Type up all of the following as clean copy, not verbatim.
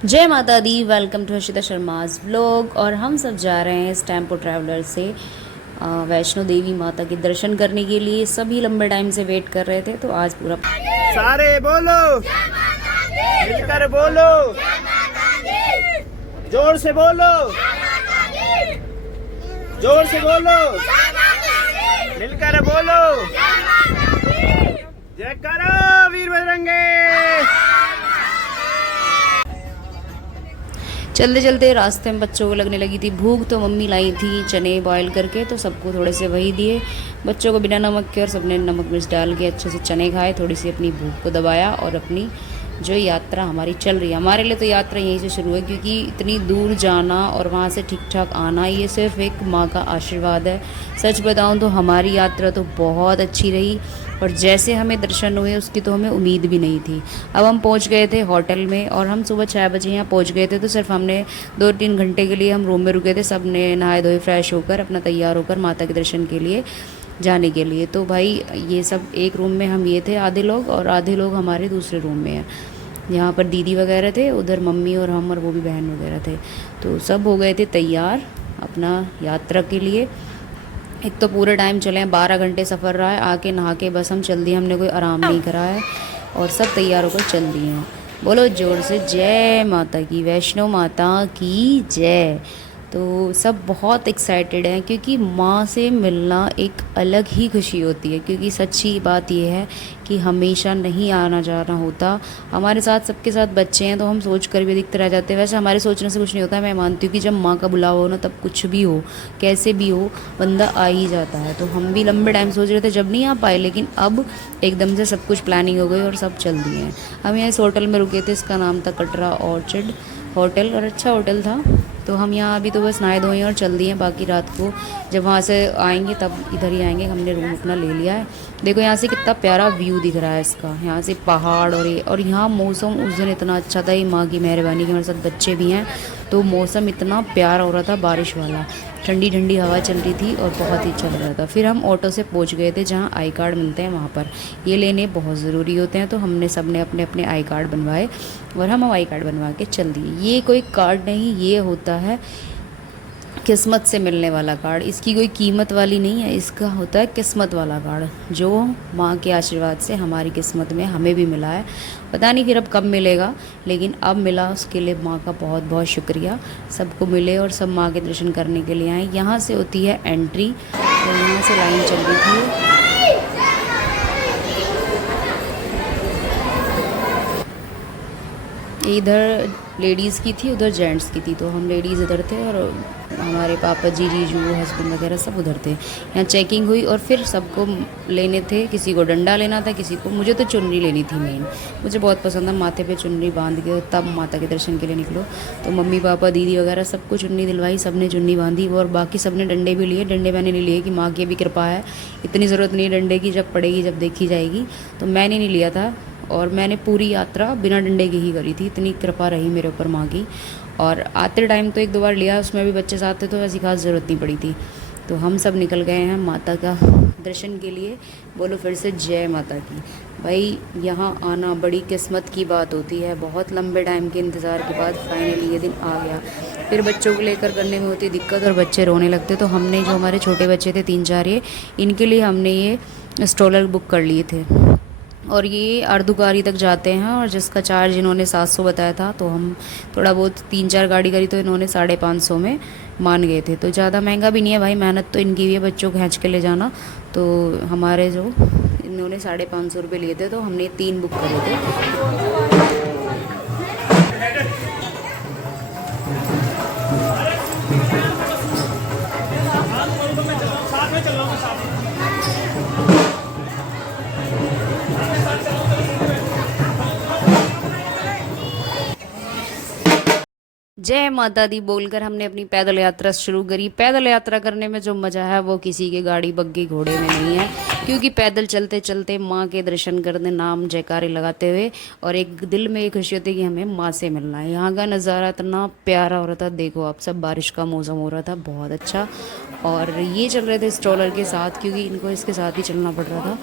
जय माता दी। Welcome to Harshita Sharma's vlog. और हम सब जा रहे हैं इस टेम्पो ट्रैवलर से वैष्णो देवी माता के दर्शन करने के लिए। सभी लंबे टाइम से वेट कर रहे थे, तो आज पूरा सारे बोलो, मिलकर बोलो, जोर से बोलो, जोर से बोलो, मिलकर बोलो, जयकारा वीर बजरंगे। चलते चलते रास्ते में बच्चों को लगने लगी थी भूख, तो मम्मी लाई थी चने बॉयल करके, तो सबको थोड़े से वही दिए। बच्चों को बिना नमक के, और सबने नमक मिर्च डाल के अच्छे से चने खाए, थोड़ी सी अपनी भूख को दबाया और अपनी जो यात्रा हमारी चल रही है। हमारे लिए तो यात्रा यहीं से शुरू है, क्योंकि इतनी दूर जाना और वहाँ से ठीक ठाक आना, ये सिर्फ एक माँ का आशीर्वाद है। सच बताऊँ तो हमारी यात्रा तो बहुत अच्छी रही, और जैसे हमें दर्शन हुए उसकी तो हमें उम्मीद भी नहीं थी। अब हम पहुंच गए थे होटल में, और हम सुबह 6 बजे यहाँ पहुंच गए थे। तो सिर्फ हमने 2-3 घंटे के लिए हम रूम में रुके थे। सब ने नहाए धोए फ्रेश होकर अपना तैयार होकर माता के दर्शन के लिए जाने के लिए। तो भाई ये सब एक रूम में हम ये थे आधे लोग, और आधे लोग हमारे दूसरे रूम में हैं। यहाँ पर दीदी वगैरह थे, उधर मम्मी और हम, और वो भी बहन वगैरह थे। तो सब हो गए थे तैयार अपना यात्रा के लिए। एक तो पूरे टाइम चले हैं, 12 घंटे सफ़र रहा है। आके नहा के बस हम चल दिए, हमने कोई आराम नहीं करा है, और सब तैयार होकर चल दिए हैं। बोलो जोर से जय माता की, वैष्णो माता की जय। तो सब बहुत एक्साइटेड हैं, क्योंकि माँ से मिलना एक अलग ही खुशी होती है। क्योंकि सच्ची बात यह है कि हमेशा नहीं आना जाना होता। हमारे साथ सबके साथ बच्चे हैं, तो हम सोच कर भी दिखते रह जाते हैं। वैसे हमारे सोचने से कुछ नहीं होता। मैं मानती हूँ कि जब माँ का बुलावा हो ना, तब कुछ भी हो, कैसे भी हो, बंदा आ ही जाता है। तो हम भी लंबे टाइम सोच रहे थे, जब नहीं आ पाए, लेकिन अब एकदम से सब कुछ प्लानिंग हो गई और सब चल दिए हैं। हम यहाँ इस होटल में रुके थे, इसका नाम था कटरा ऑर्चिड होटल, और अच्छा होटल था। तो हम यहाँ अभी तो बस नहाए धोए और चल दिए। बाकी रात को जब वहाँ से आएंगे तब इधर ही आएंगे। हमने रूम अपना ले लिया है। देखो यहाँ से कितना प्यारा व्यू दिख रहा है इसका, यहाँ से पहाड़, और यहाँ मौसम उस दिन इतना अच्छा था। ये माँ की मेहरबानी कि हमारे साथ बच्चे भी हैं, तो मौसम इतना प्यारा हो रहा था, बारिश वाला, ठंडी ठंडी हवा चल रही थी, और बहुत ही अच्छा लग रहा था। फिर हम ऑटो से पहुंच गए थे जहां आई कार्ड मिलते हैं, वहां पर ये लेने बहुत ज़रूरी होते हैं। तो हमने सब ने अपने अपने आई कार्ड बनवाए, और हम आई कार्ड बनवा के चल दिए। ये कोई कार्ड नहीं, ये होता है किस्मत से मिलने वाला कार्ड। इसकी कोई कीमत वाली नहीं है, इसका होता है किस्मत वाला कार्ड, जो माँ के आशीर्वाद से हमारी किस्मत में हमें भी मिला है। पता नहीं फिर अब कब मिलेगा, लेकिन अब मिला, उसके लिए माँ का बहुत बहुत शुक्रिया। सबको मिले और सब माँ के दर्शन करने के लिए आए। यहाँ से होती है एंट्री, तो यहाँ से लाइन चल रही थी। इधर लेडीज़ की थी, उधर जेंट्स की थी। तो हम लेडीज़ इधर थे, और हमारे पापा जी, जीजू, हस्बैंड वगैरह सब उधर थे। यहाँ चेकिंग हुई, और फिर सबको लेने थे। किसी को डंडा लेना था, किसी को, मुझे तो चुनरी लेनी थी मेन। मुझे बहुत पसंद है माथे पे चुनरी बांध के तब माता के दर्शन के लिए निकलो। तो मम्मी पापा दीदी वगैरह सबको चुन्नी दिलवाई, सब ने चुन्नी बांधी, और बाकी सब ने डंडे भी लिए। डंडे मैंने नहीं लिए कि माँ की भी कृपा है, इतनी ज़रूरत नहीं है डंडे की, जब पड़ेगी जब देखी जाएगी। तो मैंने नहीं लिया था, और मैंने पूरी यात्रा बिना डंडे की ही करी थी। इतनी कृपा रही मेरे ऊपर माँ की। और आते टाइम तो 1-2 बार लिया, उसमें भी बच्चे साथ थे, तो ऐसी खास ज़रूरत नहीं पड़ी थी। तो हम सब निकल गए हैं माता का दर्शन के लिए। बोलो फिर से जय माता की। भाई यहाँ आना बड़ी किस्मत की बात होती है। बहुत लंबे टाइम के इंतज़ार के बाद फाइनली ये दिन आ गया। फिर बच्चों को लेकर करने में होती दिक्कत, और बच्चे रोने लगते। तो हमने, जो हमारे छोटे बच्चे थे 3-4, ये इनके लिए हमने ये स्ट्रोलर बुक कर लिए थे, और ये अर्धुकारी तक जाते हैं। और जिसका चार्ज इन्होंने 700 बताया था, तो हम थोड़ा बहुत 3-4 गाड़ी करी, तो इन्होंने 550 में मान गए थे। तो ज़्यादा महंगा भी नहीं है भाई, मेहनत तो इनकी भी है बच्चों को खींच के ले जाना। तो हमारे जो इन्होंने 550 रुपये लिए थे, तो हमने 3 बुक करे थे। जय माता दी बोलकर हमने अपनी पैदल यात्रा शुरू करी। पैदल यात्रा करने में जो मज़ा है वो किसी के गाड़ी बग्गी घोड़े में नहीं है, क्योंकि पैदल चलते चलते माँ के दर्शन करने, नाम जयकारे लगाते हुए, और एक दिल में एक खुशी होती है कि हमें माँ से मिलना है। यहाँ का नज़ारा इतना प्यारा हो रहा था, देखो आप सब, बारिश का मौसम हो रहा था, बहुत अच्छा। और ये चल रहे थे स्ट्रोलर के साथ, क्योंकि इनको इसके साथ ही चलना पड़ रहा था।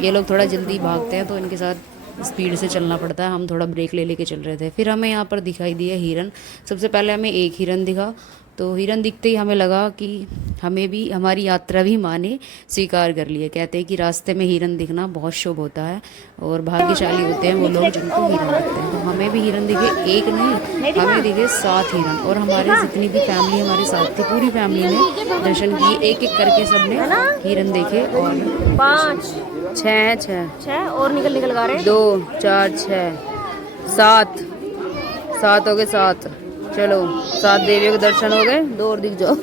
ये लोग थोड़ा जल्दी भागते हैं, तो इनके साथ स्पीड से चलना पड़ता है, हम थोड़ा ब्रेक ले लेके चल रहे थे। फिर हमें यहाँ पर दिखाई दिया हिरन। सबसे पहले हमें एक हिरन दिखा, तो हिरन दिखते ही हमें लगा कि हमें भी, हमारी यात्रा भी माँ ने स्वीकार कर ली है। कहते हैं कि रास्ते में हिरन दिखना बहुत शुभ होता है और भाग्यशाली होते हैं वो लोग जिनको हिरन दिखते हैं। तो हमें भी हिरन दिखे, एक नहीं हमें दिखे 7 हिरन। और हमारे जितनी भी फैमिली हमारे साथ थी, पूरी फैमिली ने दर्शन किए, एक एक करके सबने हिरन देखे। और 5 छः और निकल गा रहे 2 4 6 7 हो गए 7। चलो 7 देवियों के दर्शन हो गए, 2 और दिख जाओ।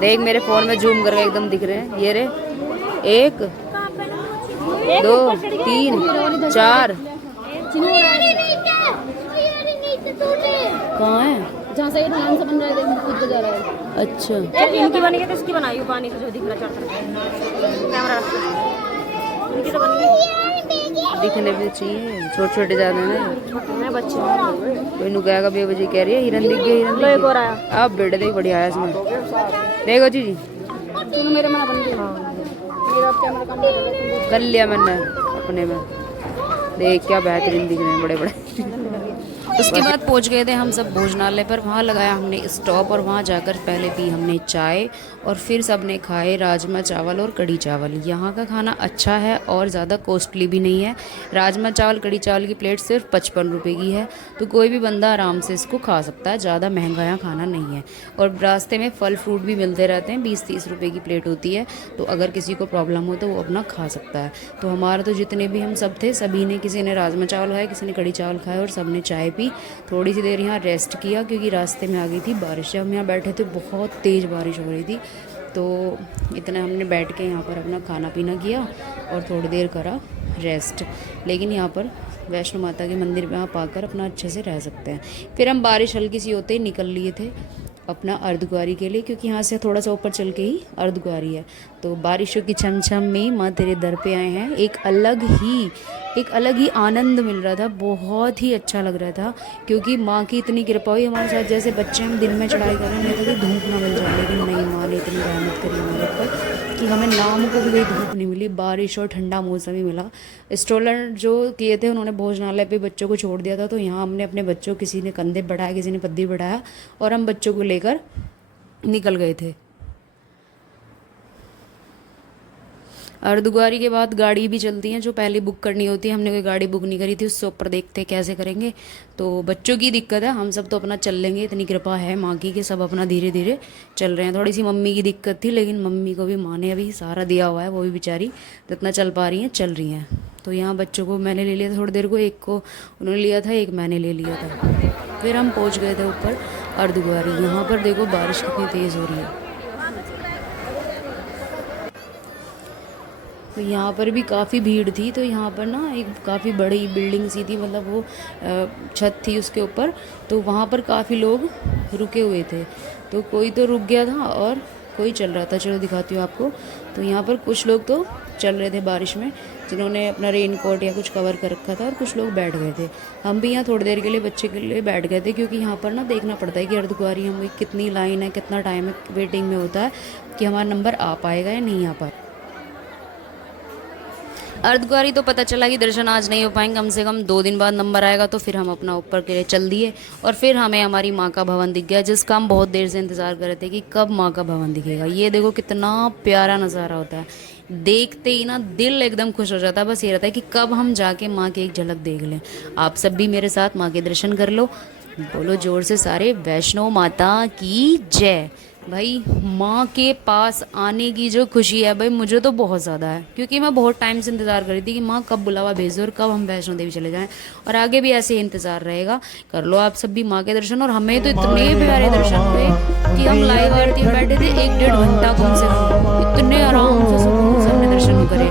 देख मेरे फोन में जूम करके एकदम दिख रहे हैं, ये रे 1 2 3 4। कहाँ है? जहाँ से ढलान से बन रहा है, कूद के जा रहा है। अच्छा इनकी बनी है तो इसकी बनाई पानी से जो दिखना चाहता है कैमरा, इनकी तो बन गई। दिखने भी चाहिए, छोटे छोटे ज्यादा ना छोटे में बच्चे कोई नुकाया बे बजे कह रही है हिरन दिख गया, हिरन लो एक और आया। आप बेटे देख बढ़िया आया इसमें, देखो जी चलो मेरे मना बन गया। मेरा कैमरा काम कर लिया मैंने अपने में। देख क्या बेहतरीन दिख रहे हैं बड़े बड़े। उसके बाद पहुंच गए थे हम सब भोजनालय पर। वहाँ लगाया हमने स्टॉप और वहाँ जाकर पहले पी हमने चाय और फिर सबने खाए राजमा चावल और कढ़ी चावल। यहाँ का खाना अच्छा है और ज़्यादा कॉस्टली भी नहीं है। राजमा चावल कढ़ी चावल की प्लेट सिर्फ 55 रुपये की है, तो कोई भी बंदा आराम से इसको खा सकता है, ज़्यादा महंगा यहाँ खाना नहीं है। और रास्ते में फल फ्रूट भी मिलते रहते हैं, 20-30 रुपये की प्लेट होती है, तो अगर किसी को प्रॉब्लम हो तो वो अपना खा सकता है। तो हमारा तो जितने भी हम सब थे सभी ने, किसी ने राजमा चावल खाए, किसी ने कढ़ी चावल खाए और सब ने चाय पी। थोड़ी सी देर यहाँ रेस्ट किया क्योंकि रास्ते में आ गई थी बारिश। जब हम यहाँ बैठे थे बहुत तेज़ बारिश हो रही थी, तो इतना हमने बैठ के यहाँ पर अपना खाना पीना किया और थोड़ी देर करा रेस्ट। लेकिन यहाँ पर वैष्णो माता के मंदिर में आप आकर अपना अच्छे से रह सकते हैं। फिर हम बारिश हल्की सी होते ही निकल लिए थे अपना अर्धकुंवारी के लिए, क्योंकि यहाँ से थोड़ा सा ऊपर चल के ही अर्धकुंवारी है। तो बारिशों की छमछम में माँ तेरे दर पे आए हैं। एक अलग ही आनंद मिल रहा था, बहुत ही अच्छा लग रहा था, क्योंकि माँ की इतनी कृपा हुई हमारे साथ। जैसे बच्चे हम दिन में चढ़ाई कर रहे हैं तो धूप ना मिल जाए, लेकिन नहीं, माँ ने इतनी रहमत करी हमारे ऊपर कि हमें नाम को भी कोई धूप नहीं मिली, बारिश और ठंडा मौसम ही मिला। स्ट्रोलर जो किए थे उन्होंने भोजनालय पे बच्चों को छोड़ दिया था, तो यहाँ हमने अपने बच्चों, किसी ने कंधे बढ़ाया, किसी ने पद्दी बढ़ाया और हम बच्चों को लेकर निकल गए थे। अर्धकुंवारी के बाद गाड़ी भी चलती हैं जो पहले बुक करनी होती है। हमने कोई गाड़ी बुक नहीं करी थी, उससे ऊपर देखते कैसे करेंगे। तो बच्चों की दिक्कत है, हम सब तो अपना चल लेंगे, इतनी कृपा है माँ की कि सब अपना धीरे धीरे चल रहे हैं। थोड़ी सी मम्मी की दिक्कत थी, लेकिन मम्मी को भी माँ ने अभी सहारा दिया हुआ है, वो भी बेचारी जितना चल पा रही हैं चल रही हैं। तो यहाँ बच्चों को मैंने ले लिया था थोड़ी देर को, एक को उन्होंने लिया था, एक मैंने ले लिया था। फिर हम पहुँच गए थे ऊपर अर्धकुंवारी। यहाँ पर देखो बारिश कितनी तेज़ हो रही है। तो यहाँ पर भी काफ़ी भीड़ थी। तो यहाँ पर ना एक काफ़ी बड़ी बिल्डिंग सी थी, मतलब वो छत थी उसके ऊपर, तो वहाँ पर काफ़ी लोग रुके हुए थे। तो कोई तो रुक गया था और कोई चल रहा था। चलो दिखाती हूँ आपको। तो यहाँ पर कुछ लोग तो चल रहे थे बारिश में, जिन्होंने अपना रेन कोट या कुछ कवर कर रखा था, और कुछ लोग बैठ गए थे। हम भी यहाँ थोड़ी देर के लिए बच्चे के लिए बैठ गए थे, क्योंकि यहाँ पर ना देखना पड़ता है कि अर्धकुंवारी हमें कितनी लाइन है, कितना टाइम है वेटिंग में होता है कि हमारा नंबर आ पाएगा या नहीं आ पाएगा। अर्धकुंवारी तो पता चला कि दर्शन आज नहीं हो पाएंगे, कम से कम 2 दिन बाद नंबर आएगा। तो फिर हम अपना ऊपर के लिए चल दिए और फिर हमें हमारी माँ का भवन दिख गया, जिसका हम बहुत देर से इंतज़ार कर रहे थे कि कब माँ का भवन दिखेगा। ये देखो कितना प्यारा नज़ारा होता है, देखते ही ना दिल एकदम खुश हो जाता है। बस ये रहता है कि कब हम जाके माँ की एक झलक देख लें। आप सब भी मेरे साथ माँ के दर्शन कर लो, बोलो जोर से सारे, वैष्णो माता की जय। भाई माँ के पास आने की जो खुशी है भाई, मुझे तो बहुत ज़्यादा है, क्योंकि मैं बहुत टाइम से इंतज़ार कर रही थी कि माँ कब बुलावा भेजे और कब हम वैष्णो देवी चले जाएं, और आगे भी ऐसे ही इंतज़ार रहेगा। कर लो आप सब भी माँ के दर्शन। और हमें तो इतने प्यारे दर्शन हुए कि हम लाइव आरती में बैठे थे 1-1.5 घंटा कम से कम, इतने आराम से सुकून से हमने दर्शन करे।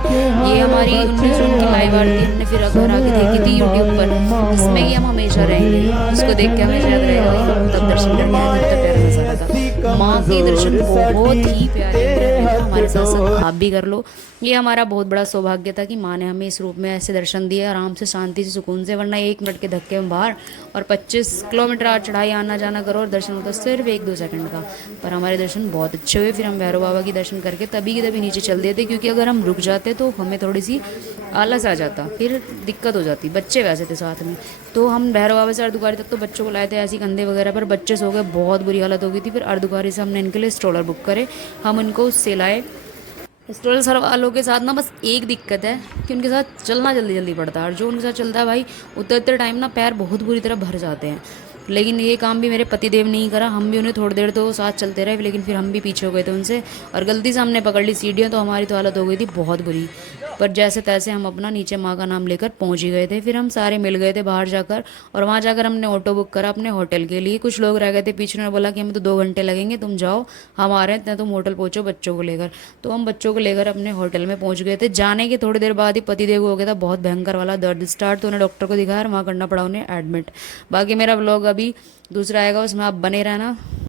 ये हमारी 19 जून की लाइव आरती हमने फिर घर आके देखी थी यूट्यूब पर, जिसमें कि हम हमेशा रहेंगे, उसको देख के हमें याद रहेगा तब दर्शन करने आए, कितना प्यारा नज़ारा था। माँ के दर्शन बहुत ही प्यारे हमारे साथ आप भी कर लो। ये हमारा बहुत बड़ा सौभाग्य था कि माँ ने हमें इस रूप में ऐसे दर्शन दिए, आराम से, शांति से, सुकून से। वरना 1 मिनट के धक्के में बाहर और 25 किलोमीटर चढ़ाई आना जाना करो और दर्शन होता सिर्फ 1-2 सेकंड का। पर हमारे दर्शन बहुत अच्छे हुए। फिर हम भैरव बाबा की दर्शन करके तभी के तभी नीचे चल दिए थे, क्योंकि अगर हम रुक जाते तो हमें थोड़ी सी आलस आ जाता, फिर दिक्कत हो जाती। बच्चे वैसे थे साथ में, तो हम भैरव बाबा से अर्धकुंवारी तक तो बच्चों को लाए थे ऐसी कंधे वगैरह पर, बच्चे सो गए, बहुत बुरी हालत हो गई थी। फिर अर्धकुंवारी से हमने इनके लिए स्ट्रोलर बुक करे, हम इनको उससे लाए। स्ट्रोलर सर वालों के साथ ना बस एक दिक्कत है कि उनके साथ चलना जल्दी जल्दी पड़ता है, और जो उनके साथ चलता है भाई उतरते टाइम ना पैर बहुत बुरी तरह भर जाते हैं। लेकिन ये काम भी मेरे पतिदेव नहीं करा, हम भी उन्हें थोड़ी देर तो साथ चलते रहे, लेकिन फिर हम भी पीछे हो गए थे उनसे, और गलती से हमने पकड़ ली सीढ़ियाँ, तो हमारी तो हालत हो गई थी बहुत बुरी। पर जैसे तैसे हम अपना नीचे माँ का नाम लेकर पहुँच ही गए थे। फिर हम सारे मिल गए थे बाहर जाकर, और वहाँ जाकर हमने ऑटो बुक करा अपने होटल के लिए। कुछ लोग रह गए थे पीछे, उन्होंने बोला कि हमें तो 2 घंटे लगेंगे, तुम जाओ, हम आ रहे हैं, इतने तुम होटल पहुँचो बच्चों को लेकर। तो हम बच्चों को लेकर अपने होटल में पहुँच गए थे। जाने के थोड़ी देर बाद ही पतिदेव को हो गया था बहुत भयंकर वाला दर्द स्टार्ट, तो उन्हें डॉक्टर को दिखाया और वहाँ करना पड़ा उन्हें एडमिट। बाकी मेरा ब्लॉग अभी दूसरा आएगा, उसमें आप बने रहना।